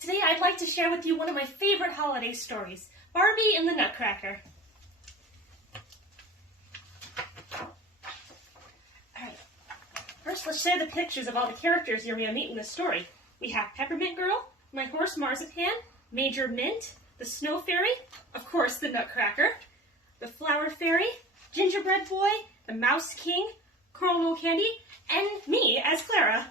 Today I'd like to share with you one of my favorite holiday stories, Barbie and the Nutcracker. Alright, first let's share the pictures of all the characters you're going to meet in the story. We have Peppermint Girl, my horse Marzipan, Major Mint, the Snow Fairy, of course the Nutcracker, the Flower Fairy, Gingerbread Boy, the Mouse King, Colonel Candy, and me as Clara.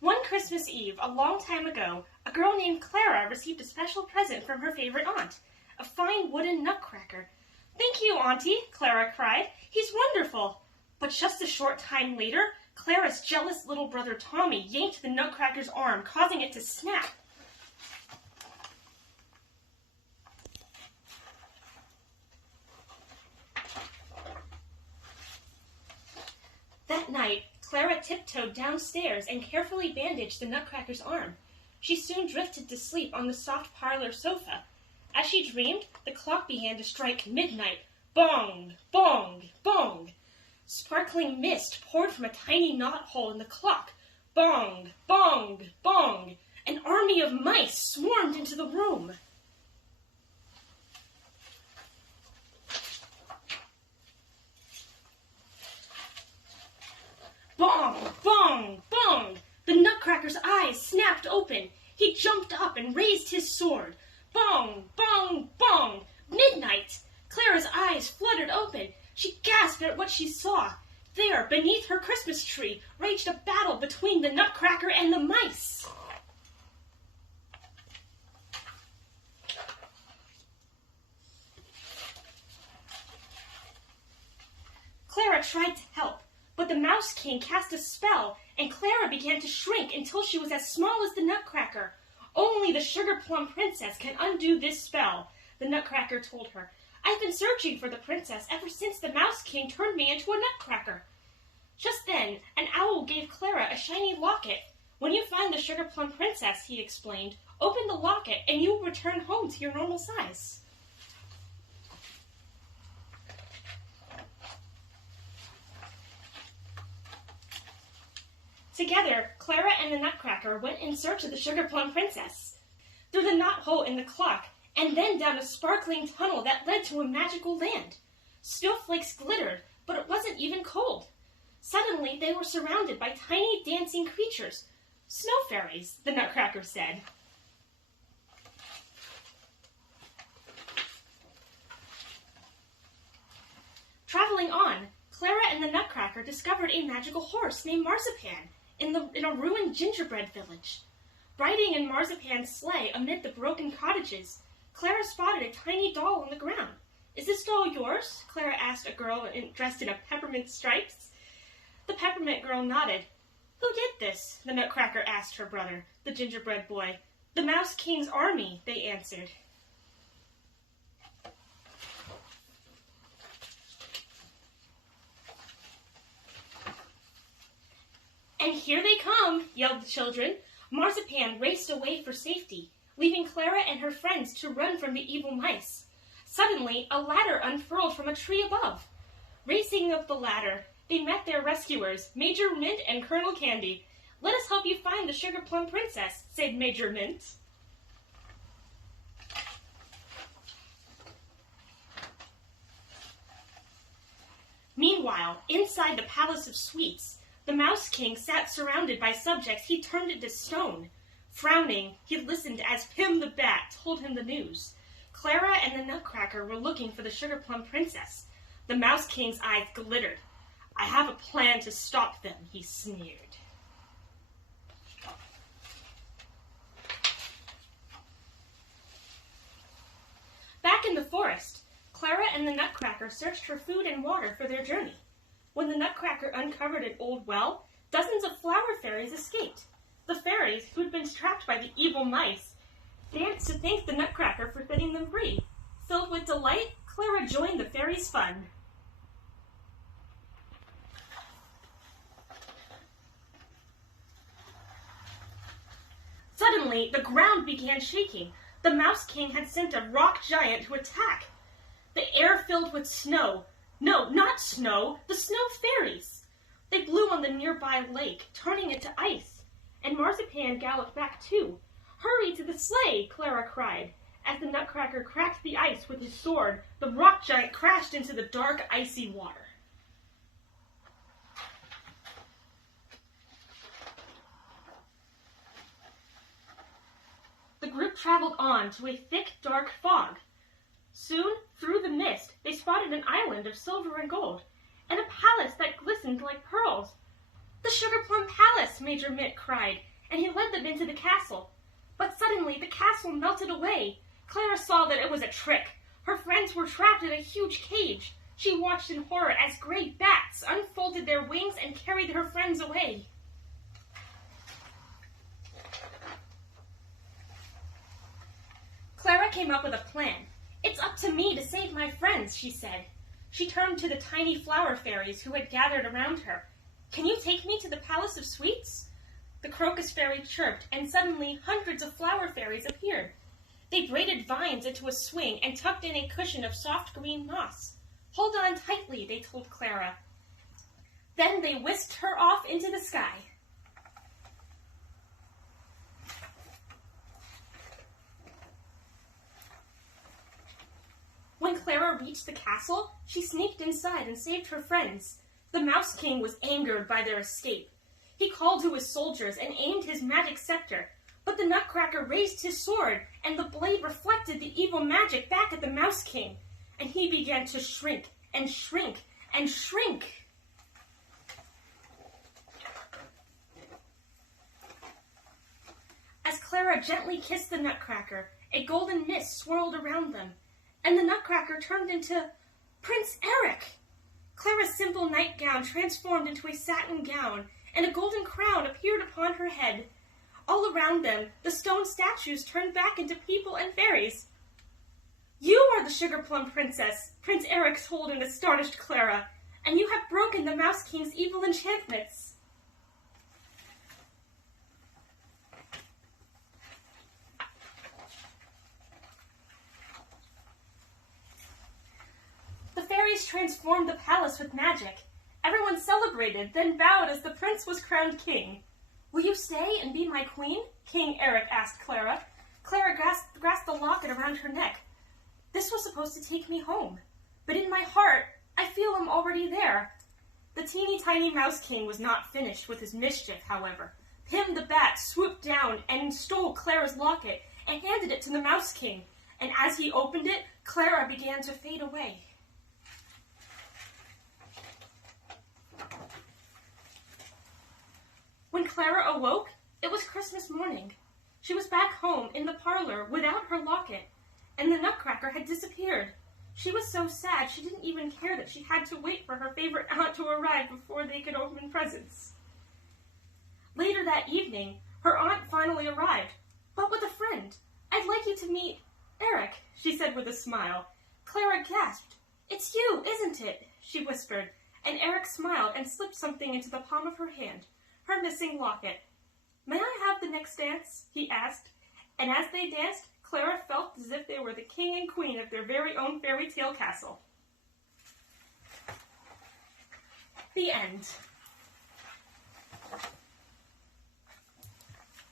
One Christmas Eve, a long time ago, a girl named Clara received a special present from her favorite aunt, a fine wooden nutcracker. "Thank you, Auntie," Clara cried. "He's wonderful." But just a short time later, Clara's jealous little brother Tommy yanked the nutcracker's arm, causing it to snap. That night, Clara tiptoed downstairs and carefully bandaged the nutcracker's arm. She soon drifted to sleep on the soft parlor sofa. As she dreamed, the clock began to strike midnight. Bong! Bong! Bong! Sparkling mist poured from a tiny knothole in the clock. Bong! Bong! Bong! An army of mice swarmed into the room. Bong! Bong! Bong! The nutcracker's eyes snapped open. He jumped up and raised his sword. Bong! Bong! Bong! Midnight! Clara's eyes fluttered open. She gasped at what she saw. There, beneath her Christmas tree, raged a battle between the nutcracker and the mice. Clara tried to help, but the Mouse King cast a spell, and Clara began to shrink until she was as small as the Nutcracker. "Only the Sugar Plum Princess can undo this spell," the Nutcracker told her. "I've been searching for the princess ever since the Mouse King turned me into a nutcracker." Just then, an owl gave Clara a shiny locket. "When you find the Sugar Plum Princess," he explained, "open the locket and you will return home to your normal size." Together, Clara and the Nutcracker went in search of the Sugar Plum Princess. Through the knothole in the clock, and then down a sparkling tunnel that led to a magical land. Snowflakes glittered, but it wasn't even cold. Suddenly, they were surrounded by tiny dancing creatures. "Snow fairies," the Nutcracker said. Traveling on, Clara and the Nutcracker discovered a magical horse named Marzipan in a ruined gingerbread village. Riding in Marzipan's sleigh amid the broken cottages, Clara spotted a tiny doll on the ground. "Is this doll yours?" Clara asked a girl dressed in a peppermint stripes. The Peppermint Girl nodded. "Who did this?" the Nutcracker asked her brother, the Gingerbread Boy. "The Mouse King's army," they answered. "And here they come!" yelled the children. Marzipan raced away for safety, leaving Clara and her friends to run from the evil mice. Suddenly, a ladder unfurled from a tree above. Racing up the ladder, they met their rescuers, Major Mint and Colonel Candy. "Let us help you find the Sugar Plum Princess," said Major Mint. Meanwhile, inside the Palace of Sweets, the Mouse King sat surrounded by subjects he turned into stone. Frowning, he listened as Pim the Bat told him the news. Clara and the Nutcracker were looking for the Sugar Plum Princess. The Mouse King's eyes glittered. "I have a plan to stop them," he sneered. Back in the forest, Clara and the Nutcracker searched for food and water for their journey. When the Nutcracker uncovered an old well, dozens of flower fairies escaped. The fairies, who'd been trapped by the evil mice, danced to thank the Nutcracker for setting them free. Filled with delight, Clara joined the fairies' fun. Suddenly, the ground began shaking. The Mouse King had sent a rock giant to attack. The air filled with snow. No, not snow, the snow fairies. They blew on the nearby lake, turning it to ice. And Marzipan galloped back too. "Hurry to the sleigh!" Clara cried. As the Nutcracker cracked the ice with his sword, the rock giant crashed into the dark, icy water. The group traveled on to a thick, dark fog. Soon, through the mist, they spotted an island of silver and gold, and a palace that glistened like pearls. "The Sugar Plum Palace!" Major Mitt cried, and he led them into the castle. But suddenly the castle melted away. Clara saw that it was a trick. Her friends were trapped in a huge cage. She watched in horror as great bats unfolded their wings and carried her friends away. Clara came up with a plan. "It's up to me to save my friends," she said. She turned to the tiny flower fairies who had gathered around her. "Can you take me to the Palace of Sweets?" The crocus fairy chirped, and suddenly hundreds of flower fairies appeared. They braided vines into a swing and tucked in a cushion of soft green moss. "Hold on tightly," they told Clara. Then they whisked her off into the sky. When Clara reached the castle, she sneaked inside and saved her friends. The Mouse King was angered by their escape. He called to his soldiers and aimed his magic scepter, but the Nutcracker raised his sword, and the blade reflected the evil magic back at the Mouse King, and he began to shrink and shrink and shrink. As Clara gently kissed the Nutcracker, a golden mist swirled around them, and the Nutcracker turned into Prince Eric. Clara's simple nightgown transformed into a satin gown, and a golden crown appeared upon her head. All around them, the stone statues turned back into people and fairies. "You are the Sugar Plum Princess," Prince Eric told an astonished Clara, "and you have broken the Mouse King's evil enchantments." The fairies transformed the palace with magic. Everyone celebrated, then bowed as the prince was crowned king. "Will you stay and be my queen?" King Eric asked Clara. Clara grasped the locket around her neck. "This was supposed to take me home, but in my heart, I feel I'm already there." The teeny tiny Mouse King was not finished with his mischief, however. Pim the Bat swooped down and stole Clara's locket and handed it to the Mouse King, and as he opened it, Clara began to fade away. When Clara awoke, it was Christmas morning. She was back home in the parlor without her locket, and the Nutcracker had disappeared. She was so sad she didn't even care that she had to wait for her favorite aunt to arrive before they could open presents. Later that evening, her aunt finally arrived, but with a friend. "I'd like you to meet Eric," she said with a smile. Clara gasped. "It's you, isn't it?" she whispered, and Eric smiled and slipped something into the palm of her hand. Her missing locket. "May I have the next dance?" he asked, and as they danced, Clara felt as if they were the king and queen of their very own fairy tale castle. The end.